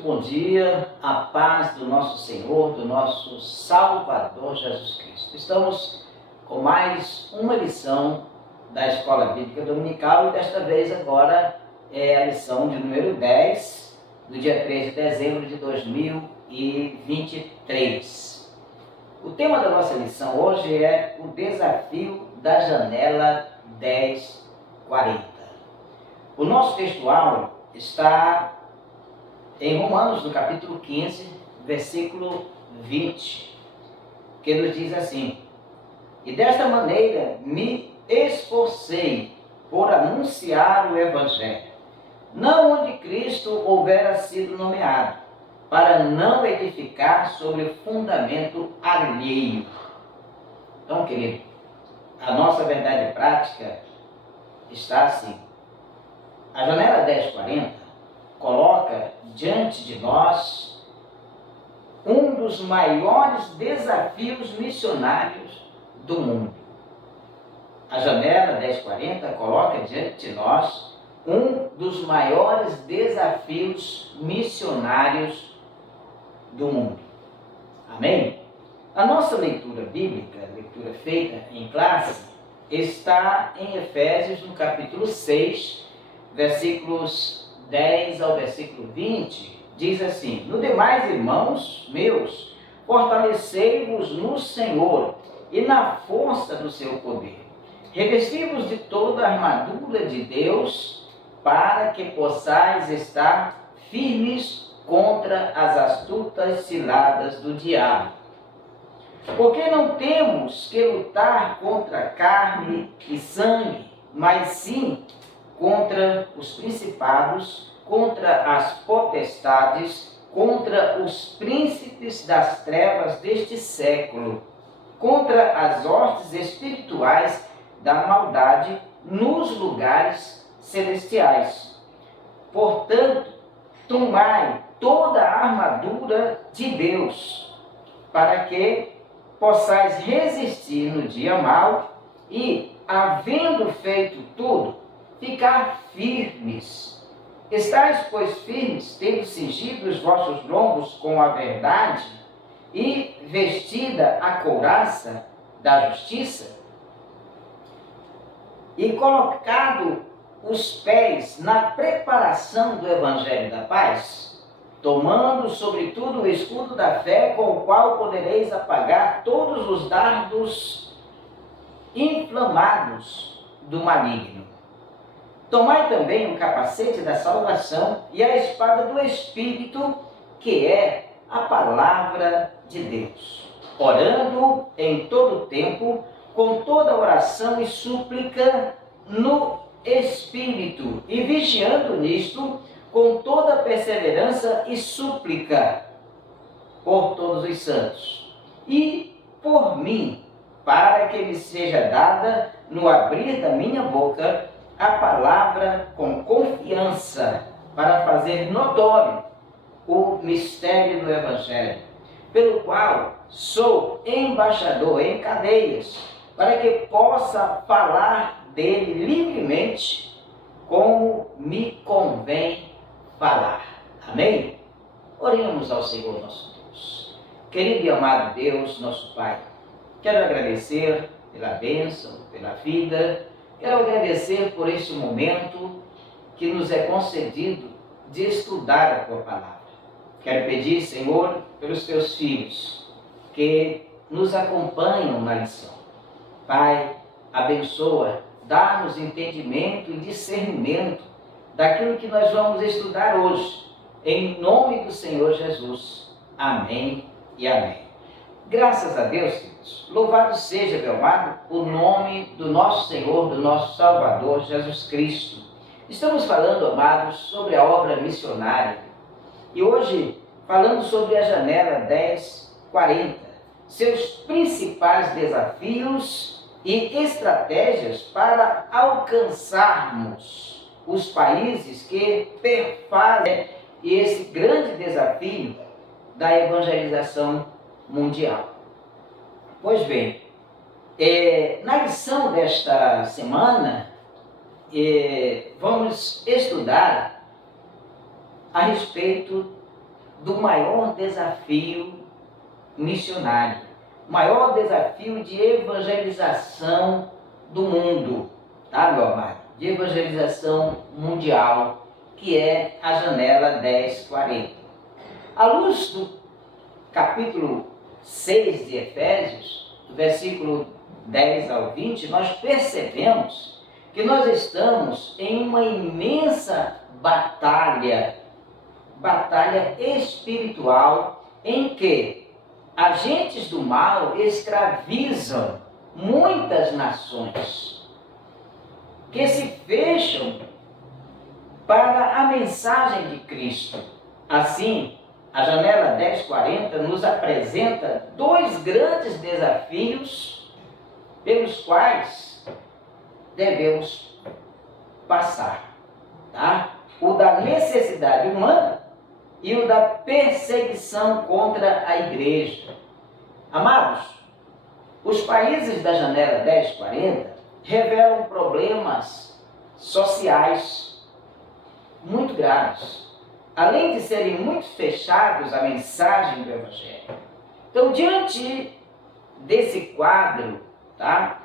muito bom dia, a paz do nosso Senhor, do nosso Salvador Jesus Cristo. Estamos com mais uma lição da Escola Bíblica Dominical e desta vez agora é a lição de número 10, do dia 3 de dezembro de 2023. O tema da nossa lição hoje é o desafio da janela 1040. O nosso textual está em Romanos, no capítulo 15, versículo 20, que nos diz assim: e desta maneira me esforcei por anunciar o Evangelho, não onde Cristo houvera sido nomeado, para não edificar sobre fundamento alheio. Então, querido, a nossa verdade prática está assim. A janela 1040 coloca diante de nós um dos maiores desafios missionários do mundo. A janela 1040 coloca diante de nós um dos maiores desafios missionários do mundo. Amém? A nossa leitura bíblica, leitura feita em classe, está em Efésios, no capítulo 6, versículos 10 ao versículo 20, diz assim: no demais, irmãos meus, fortalecei-vos no Senhor e na força do seu poder. Revesti-vos de toda a armadura de Deus, para que possais estar firmes contra as astutas ciladas do diabo. Porque não temos que lutar contra carne e sangue, mas sim contra os principados, contra as potestades, contra os príncipes das trevas deste século, contra as hostes espirituais da maldade nos lugares celestiais. Portanto, tomai toda a armadura de Deus, para que possais resistir no dia mau e, havendo feito tudo, ficar firmes. Estais, pois, firmes, tendo cingido os vossos lombos com a verdade e vestida a couraça da justiça, e colocado os pés na preparação do evangelho da paz, tomando sobretudo o escudo da fé, com o qual podereis apagar todos os dardos inflamados do maligno. Tomai também o capacete da salvação e a espada do Espírito, que é a palavra de Deus, orando em todo tempo, com toda oração e súplica no Espírito, e vigiando nisto com toda perseverança e súplica por todos os santos, e por mim, para que me seja dada, no abrir da minha boca, a palavra com confiança, para fazer notório o mistério do Evangelho, pelo qual sou embaixador em cadeias, para que possa falar dele livremente, como me convém falar. Amém? Oremos ao Senhor nosso Deus. Querido e amado Deus, nosso Pai, quero agradecer pela bênção, pela vida. Quero agradecer por este momento que nos é concedido de estudar a Tua Palavra. Quero pedir, Senhor, pelos Teus filhos que nos acompanham na lição. Pai, abençoa, dá-nos entendimento e discernimento daquilo que nós vamos estudar hoje. Em nome do Senhor Jesus. Amém e amém. Graças a Deus, queridos. Louvado seja, meu amado, o nome do nosso Senhor, do nosso Salvador, Jesus Cristo. Estamos falando, amados, sobre a obra missionária. E hoje, falando sobre a janela 1040, seus principais desafios e estratégias para alcançarmos os países que perfazem esse grande desafio da evangelização mundial. Pois bem, na lição desta semana, vamos estudar a respeito do maior desafio missionário, maior desafio de evangelização do mundo, tá, meu amado? De evangelização mundial, que é a janela 1040. À luz do capítulo 6 de Efésios, do versículo 10 ao 20, nós percebemos que nós estamos em uma imensa batalha espiritual, em que agentes do mal escravizam muitas nações, que se fecham para a mensagem de Cristo. Assim, a janela 1040 nos apresenta dois grandes desafios pelos quais devemos passar, tá? O da necessidade humana e o da perseguição contra a igreja. Amados, os países da janela 1040 revelam problemas sociais muito graves, além de serem muito fechados à mensagem do Evangelho. Então, diante desse quadro, tá,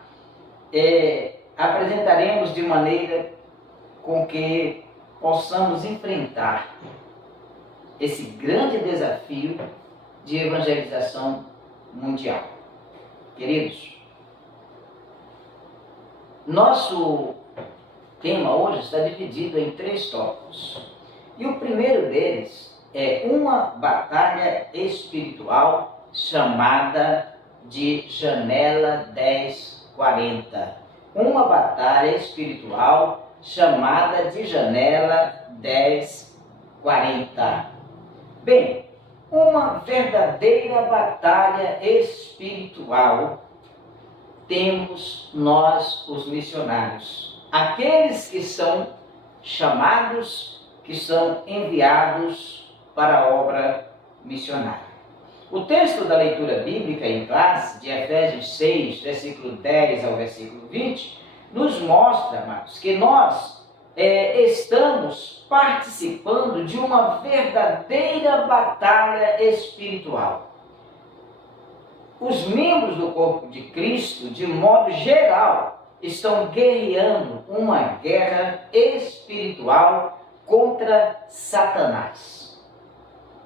apresentaremos de maneira com que possamos enfrentar esse grande desafio de evangelização mundial. Queridos, nosso tema hoje está dividido em 3 tópicos. E o primeiro deles é uma batalha espiritual chamada de janela 1040. Uma batalha espiritual chamada de janela 1040. Bem, uma verdadeira batalha espiritual temos nós, os missionários, aqueles que são chamados, que são enviados para a obra missionária. O texto da leitura bíblica em classe, de Efésios 6, versículo 10 ao versículo 20, nos mostra, amados, que nós estamos participando de uma verdadeira batalha espiritual. Os membros do corpo de Cristo, de modo geral, estão guerreando uma guerra espiritual contra Satanás.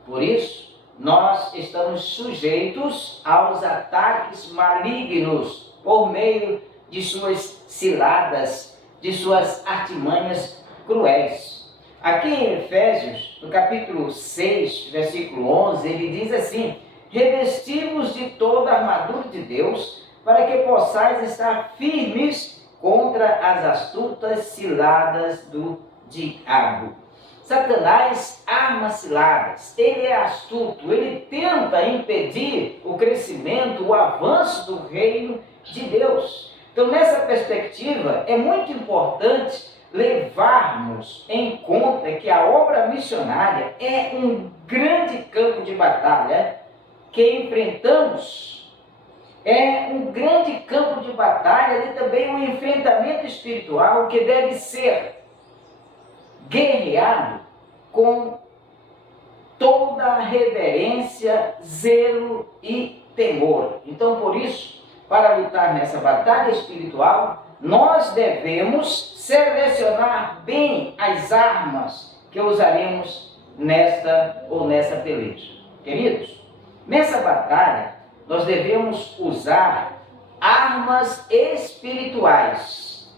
Por isso, nós estamos sujeitos aos ataques malignos por meio de suas ciladas, de suas artimanhas cruéis. Aqui em Efésios, no capítulo 6, versículo 11, ele diz assim: revesti-vos de toda a armadura de Deus, para que possais estar firmes contra as astutas ciladas do diabo. Satanás arma ciladas, ele é astuto, ele tenta impedir o crescimento, o avanço do reino de Deus. Então, nessa perspectiva, é muito importante levarmos em conta que a obra missionária é um grande campo de batalha que enfrentamos. É um grande campo de batalha e também um enfrentamento espiritual que deve ser guerreado com toda a reverência, zelo e temor. Então, por isso, para lutar nessa batalha espiritual, nós devemos selecionar bem as armas que usaremos nessa peleja. Queridos, nessa batalha, nós devemos usar armas espirituais,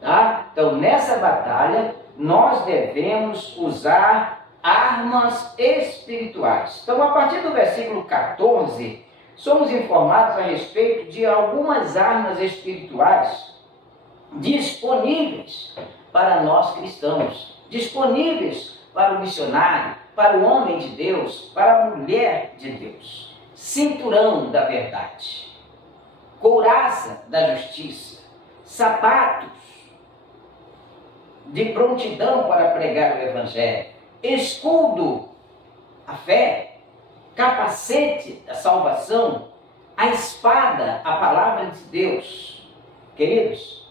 tá? Então, nessa batalha, nós devemos usar armas espirituais. Então, a partir do versículo 14, somos informados a respeito de algumas armas espirituais disponíveis para nós cristãos, disponíveis para o missionário, para o homem de Deus, para a mulher de Deus. Cinturão da verdade, couraça da justiça, sapatos de prontidão para pregar o evangelho, escudo, a fé, capacete da salvação, a espada, a palavra de Deus. Queridos,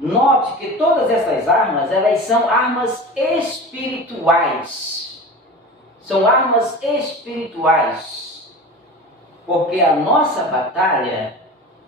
note que todas essas armas, elas são armas espirituais. são armas espirituais, porque a nossa batalha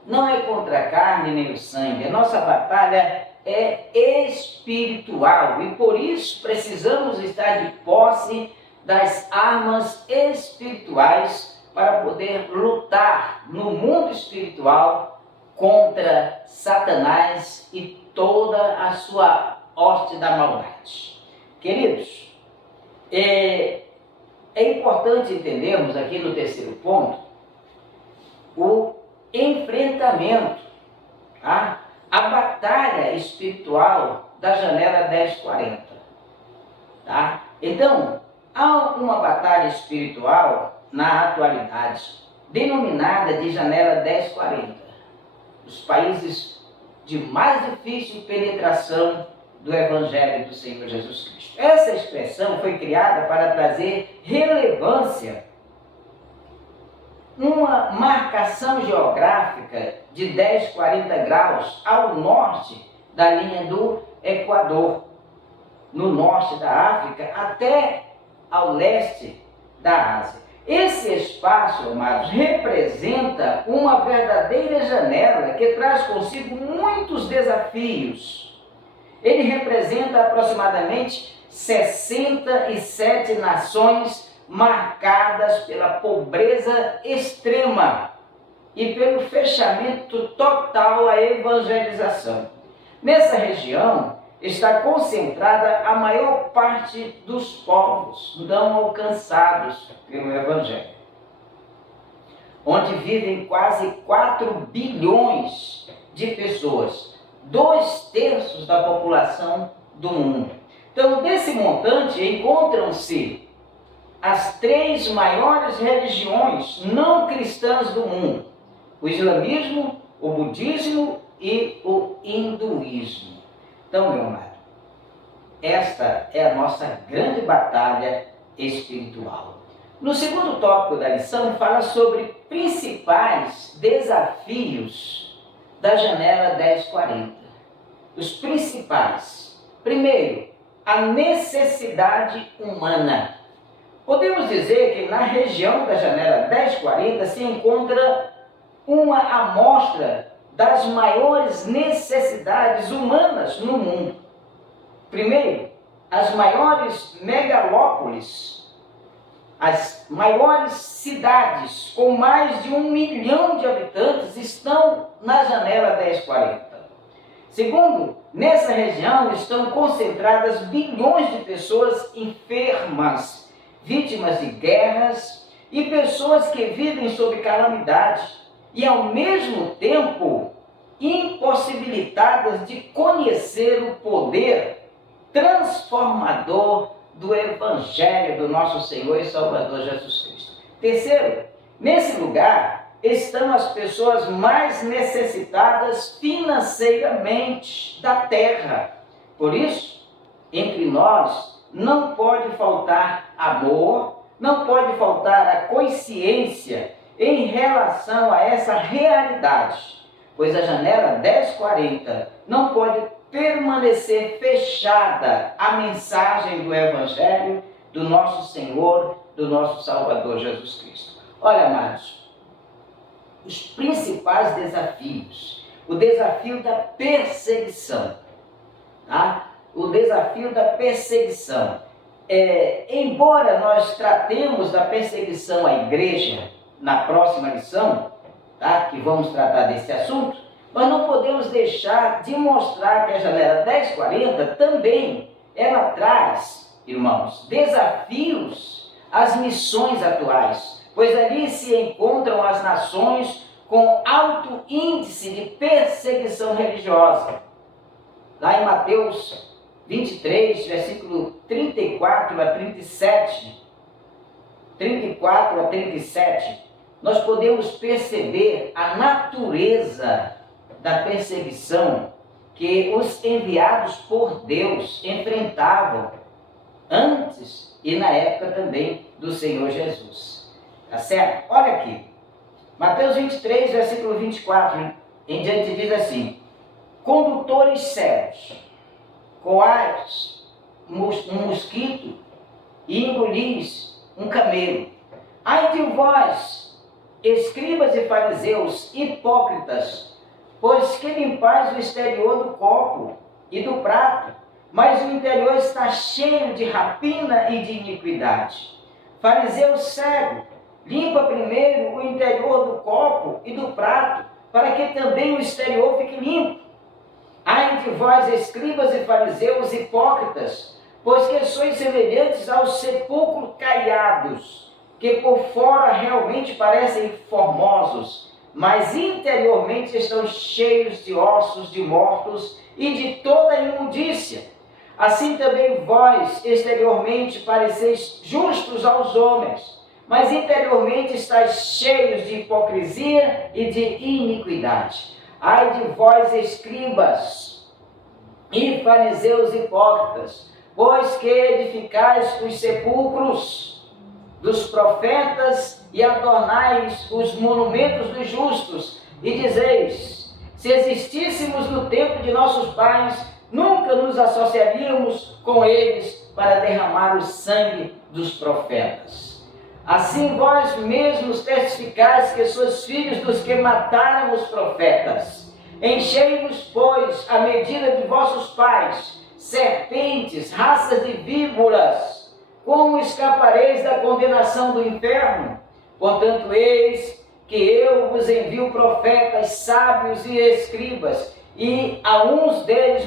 não é contra a carne nem o sangue, a nossa batalha é espiritual e por isso precisamos estar de posse das armas espirituais para poder lutar no mundo espiritual contra Satanás e toda a sua hoste da maldade. Queridos, é importante entendermos aqui no terceiro ponto o enfrentamento, tá? A batalha espiritual da janela 1040. Tá? Então, há uma batalha espiritual na atualidade, denominada de janela 1040. Os países de mais difícil penetração do Evangelho do Senhor Jesus Cristo. Essa expressão foi criada para trazer relevância, uma marcação geográfica de 10, 40 graus ao norte da linha do Equador, no norte da África, até ao leste da Ásia. Esse espaço, amados, representa uma verdadeira janela que traz consigo muitos desafios. Ele representa aproximadamente 67 nações marcadas pela pobreza extrema e pelo fechamento total à evangelização. Nessa região está concentrada a maior parte dos povos não alcançados pelo Evangelho, onde vivem quase 4 bilhões de pessoas, 2/3 da população do mundo. Então, desse montante, encontram-se as 3 maiores religiões não cristãs do mundo: o islamismo, o budismo e o hinduísmo. Então, meu amado, esta é a nossa grande batalha espiritual. No segundo tópico da lição, fala sobre principais desafios da janela 1040. Os principais. Primeiro, a necessidade humana. Podemos dizer que na região da janela 1040 se encontra uma amostra das maiores necessidades humanas no mundo. Primeiro, as maiores megalópolis, as maiores cidades com mais de 1 milhão de habitantes estão na janela 1040. Segundo, nessa região estão concentradas bilhões de pessoas enfermas, vítimas de guerras e pessoas que vivem sob calamidade e ao mesmo tempo impossibilitadas de conhecer o poder transformador do Evangelho do nosso Senhor e Salvador Jesus Cristo. Terceiro, nesse lugar estão as pessoas mais necessitadas financeiramente da terra. Por isso, entre nós não pode faltar amor, não pode faltar a consciência em relação a essa realidade, pois a janela 1040 não pode permanecer fechada à mensagem do Evangelho do nosso Senhor, do nosso Salvador Jesus Cristo. Olha, amados, os principais desafios, o desafio da perseguição, tá? O desafio da perseguição. Embora nós tratemos da perseguição à igreja na próxima lição, tá? Que vamos tratar desse assunto, mas não podemos deixar de mostrar que a janela 1040 também ela traz, irmãos, desafios às missões atuais, pois ali se encontram as nações com alto índice de perseguição religiosa. Lá em Mateus 23, versículo 34 a 37, nós podemos perceber a natureza da perseguição que os enviados por Deus enfrentavam antes e na época também do Senhor Jesus. Tá certo? Olha aqui, Mateus 23, versículo 24 em diante diz assim: condutores cegos, coais um mosquito e engolis um camelo. Ai de vós, escribas e fariseus, hipócritas, pois que limpais o exterior do copo e do prato, mas o interior está cheio de rapina e de iniquidade. Fariseu cego, limpa primeiro o interior do copo e do prato, para que também o exterior fique limpo. Ai de vós, escribas e fariseus, hipócritas, pois que sois semelhantes aos sepulcros caiados, que por fora realmente parecem formosos, mas interiormente estão cheios de ossos de mortos e de toda imundícia. Assim também vós, exteriormente, pareceis justos aos homens, mas interiormente estáis cheios de hipocrisia e de iniquidade. Ai de vós, escribas e fariseus hipócritas, pois que edificais os sepulcros dos profetas e adornais os monumentos dos justos, e dizeis: se existíssemos no tempo de nossos pais, nunca nos associaríamos com eles para derramar o sangue dos profetas. Assim vós mesmos testificais que sois filhos dos que mataram os profetas. Enchei-vos, pois, a medida de vossos pais, serpentes, raças de víboras. Como escapareis da condenação do inferno? Portanto, eis que eu vos envio profetas, sábios e escribas, e a uns deles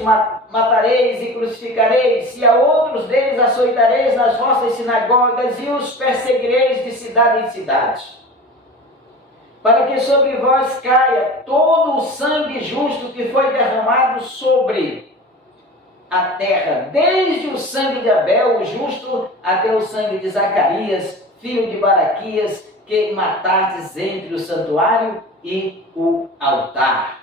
matareis e crucificareis, e a outros deles açoitareis nas vossas sinagogas, e os perseguireis de cidade em cidade, para que sobre vós caia todo o sangue justo que foi derramado sobre a terra, desde o sangue de Abel, o justo, até o sangue de Zacarias, filho de Baraquias, que matastes entre o santuário e o altar.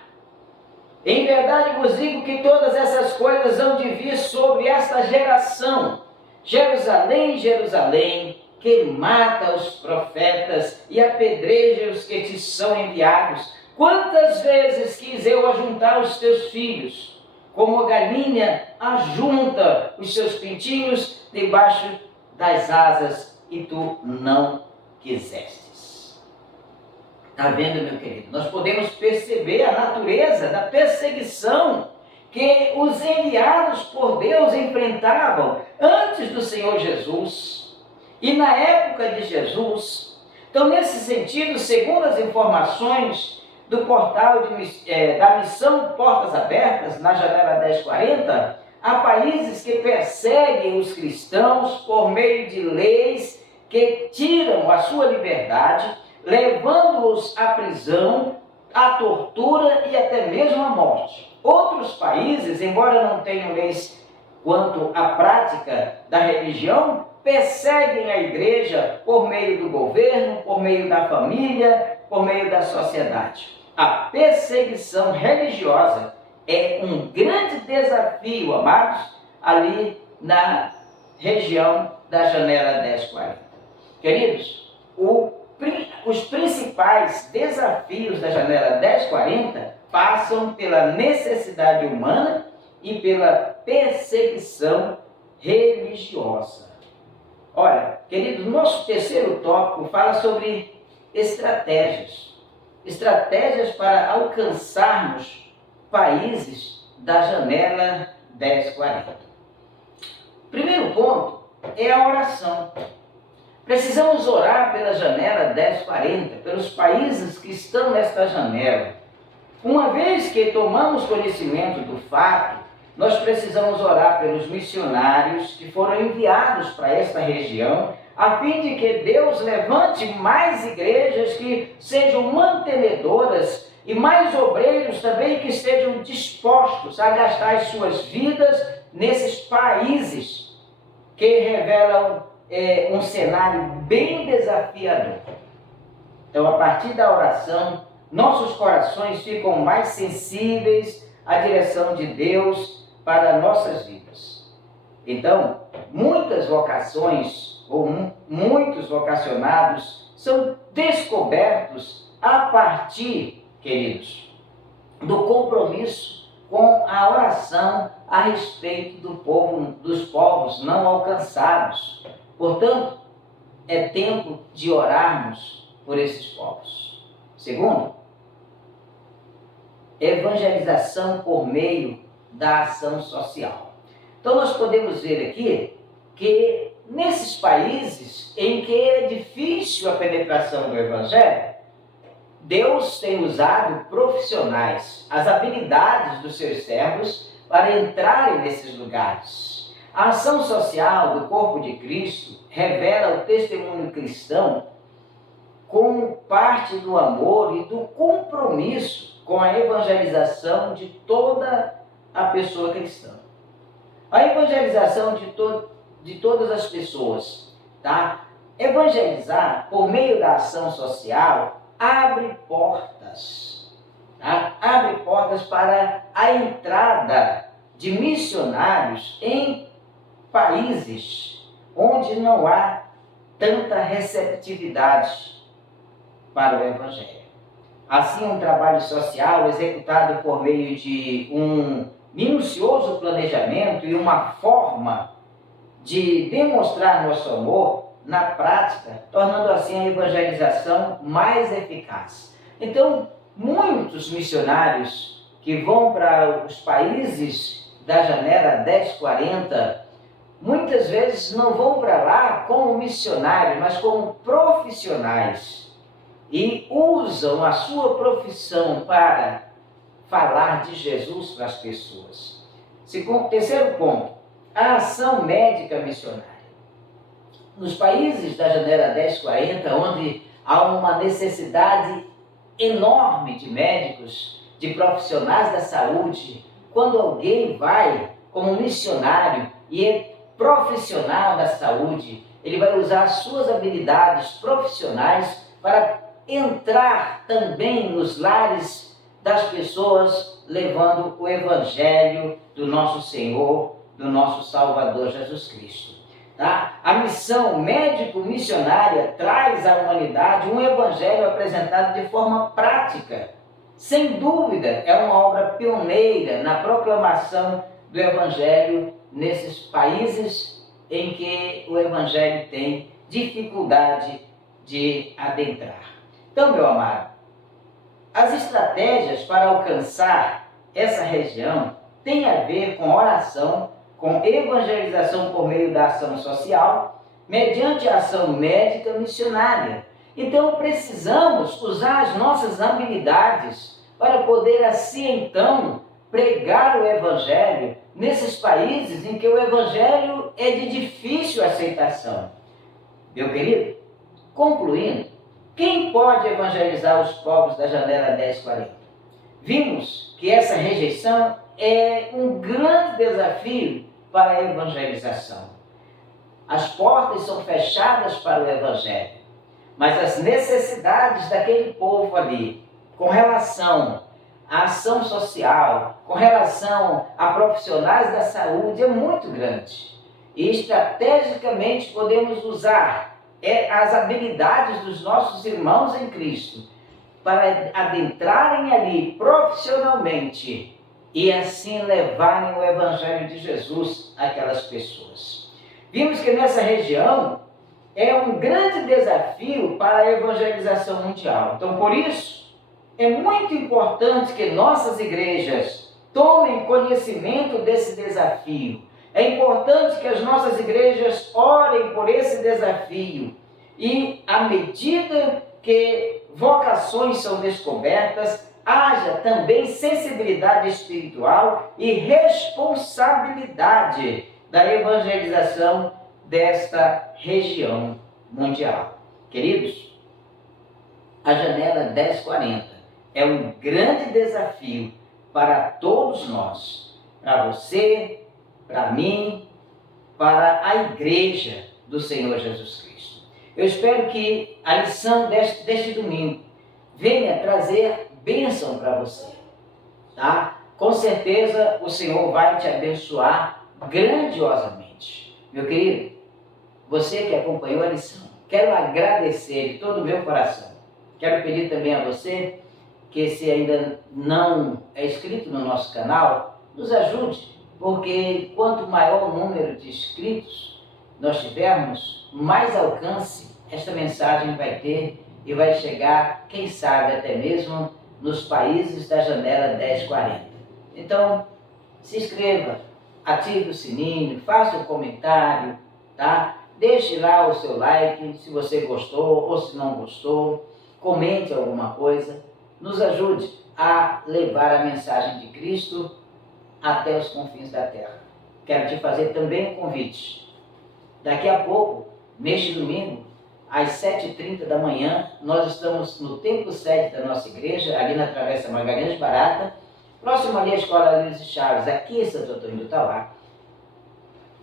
Em verdade vos digo que todas essas coisas hão de vir sobre esta geração. Jerusalém, Jerusalém, que mata os profetas e apedreja os que te são enviados. Quantas vezes quis eu ajuntar os teus filhos, como a galinha ajunta os seus pintinhos debaixo das asas, e tu não quisestes. Está vendo, meu querido? Nós podemos perceber a natureza da perseguição que os enviados por Deus enfrentavam antes do Senhor Jesus e na época de Jesus. Então, nesse sentido, segundo as informações do portal da Missão Portas Abertas, na janela 1040, há países que perseguem os cristãos por meio de leis que tiram a sua liberdade, levando-os à prisão, à tortura e até mesmo à morte. Outros países, embora não tenham leis quanto à prática da religião, perseguem a igreja por meio do governo, por meio da família, por meio da sociedade. A perseguição religiosa é um grande desafio, amados, ali na região da janela 1040. Queridos, os principais desafios da janela 1040 passam pela necessidade humana e pela perseguição religiosa. Olha, queridos, nosso terceiro tópico fala sobre estratégias. Estratégias para alcançarmos países da janela 1040. Primeiro ponto é a oração. Precisamos orar pela janela 1040, pelos países que estão nesta janela. Uma vez que tomamos conhecimento do fato, nós precisamos orar pelos missionários que foram enviados para esta região, a fim de que Deus levante mais igrejas que sejam mantenedoras e mais obreiros também que estejam dispostos a gastar as suas vidas nesses países que revelam um cenário bem desafiador. Então, a partir da oração, nossos corações ficam mais sensíveis à direção de Deus para nossas vidas. Então, muitas vocações ou muitos vocacionados são descobertos a partir, queridos, do compromisso com a oração a respeito dos povos não alcançados. Portanto, é tempo de orarmos por esses povos. Segundo, evangelização por meio da ação social. Então nós podemos ver aqui que nesses países em que é difícil a penetração do Evangelho, Deus tem usado profissionais, as habilidades dos seus servos para entrarem nesses lugares. A ação social do corpo de Cristo revela o testemunho cristão como parte do amor e do compromisso com a evangelização de toda a pessoa cristã. A evangelização de todas as pessoas, tá? Evangelizar por meio da ação social abre portas, tá? Abre portas para a entrada de missionários em países onde não há tanta receptividade para o Evangelho. Assim, um trabalho social executado por meio de um minucioso planejamento e uma forma de demonstrar nosso amor na prática, tornando assim a evangelização mais eficaz. Então, muitos missionários que vão para os países da janela 1040, muitas vezes não vão para lá como missionários, mas como profissionais, e usam a sua profissão para falar de Jesus para as pessoas. Terceiro ponto, a ação médica missionária. Nos países da janela 1040, onde há uma necessidade enorme de médicos, de profissionais da saúde, quando alguém vai como missionário e é profissional da saúde, ele vai usar as suas habilidades profissionais para entrar também nos lares das pessoas, levando o Evangelho do nosso Senhor, do nosso Salvador Jesus Cristo. Tá? A missão médico-missionária traz à humanidade um Evangelho apresentado de forma prática. Sem dúvida, é uma obra pioneira na proclamação do Evangelho nesses países em que o Evangelho tem dificuldade de adentrar. Então, meu amado, as estratégias para alcançar essa região têm a ver com oração, com evangelização por meio da ação social, mediante a ação médica missionária. Então, precisamos usar as nossas habilidades para poder, assim, então, pregar o Evangelho nesses países em que o Evangelho é de difícil aceitação. Meu querido, concluindo, quem pode evangelizar os povos da janela 1040? Vimos que essa rejeição é um grande desafio para a evangelização. As portas são fechadas para o Evangelho, mas as necessidades daquele povo ali, com relação à ação social, com relação a profissionais da saúde, é muito grande. E estrategicamente podemos usar as habilidades dos nossos irmãos em Cristo para adentrarem ali profissionalmente e assim levarem o Evangelho de Jesus àquelas pessoas. Vimos que nessa região é um grande desafio para a evangelização mundial. Então, por isso, é muito importante que nossas igrejas tomem conhecimento desse desafio. É importante que as nossas igrejas orem por esse desafio e, à medida que vocações são descobertas, haja também sensibilidade espiritual e responsabilidade da evangelização desta região mundial. Queridos, a janela 1040 é um grande desafio para todos nós, para você, para mim, para a igreja do Senhor Jesus Cristo. Eu espero que a lição deste domingo venha trazer bênção para você, tá? Com certeza o Senhor vai te abençoar grandiosamente. Meu querido, você que acompanhou a lição, quero agradecer de todo o meu coração. Quero pedir também a você que, se ainda não é inscrito no nosso canal, nos ajude, porque quanto maior o número de inscritos nós tivermos, mais alcance esta mensagem vai ter e vai chegar, quem sabe, até mesmo nos países da janela 1040. Então, se inscreva, ative o sininho, faça um comentário, tá? Deixe lá o seu like, se você gostou ou se não gostou, comente alguma coisa, nos ajude a levar a mensagem de Cristo até os confins da terra. Quero te fazer também um convite. Daqui a pouco, neste domingo, às 7h30 da manhã, nós estamos no templo sede da nossa igreja, ali na Travessa Magalhães Barata, próximo ali à Escola Luiz Chaves, aqui em Santo Antônio do Tauá,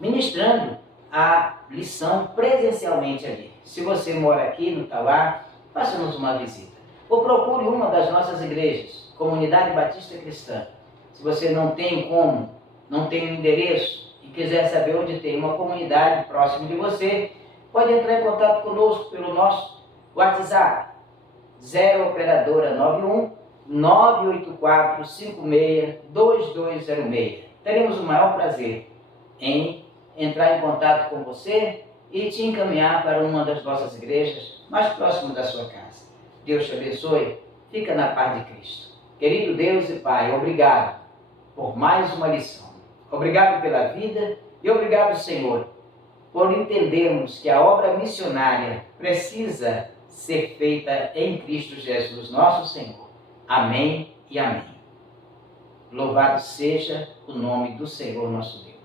ministrando a lição presencialmente ali. Se você mora aqui no Tauá, faça-nos uma visita. Ou procure uma das nossas igrejas, Comunidade Batista Cristã. Se você não tem como, não tem um endereço e quiser saber onde tem uma comunidade próximo de você, pode entrar em contato conosco pelo nosso WhatsApp, 0 operadora 91 984 56 2206. Teremos o maior prazer em entrar em contato com você e te encaminhar para uma das nossas igrejas mais próximo da sua casa. Deus te abençoe. Fica na paz de Cristo. Querido Deus e Pai, obrigado por mais uma lição. Obrigado pela vida e obrigado, Senhor, por entendermos que a obra missionária precisa ser feita em Cristo Jesus, nosso Senhor. Amém e amém. Louvado seja o nome do Senhor nosso Deus.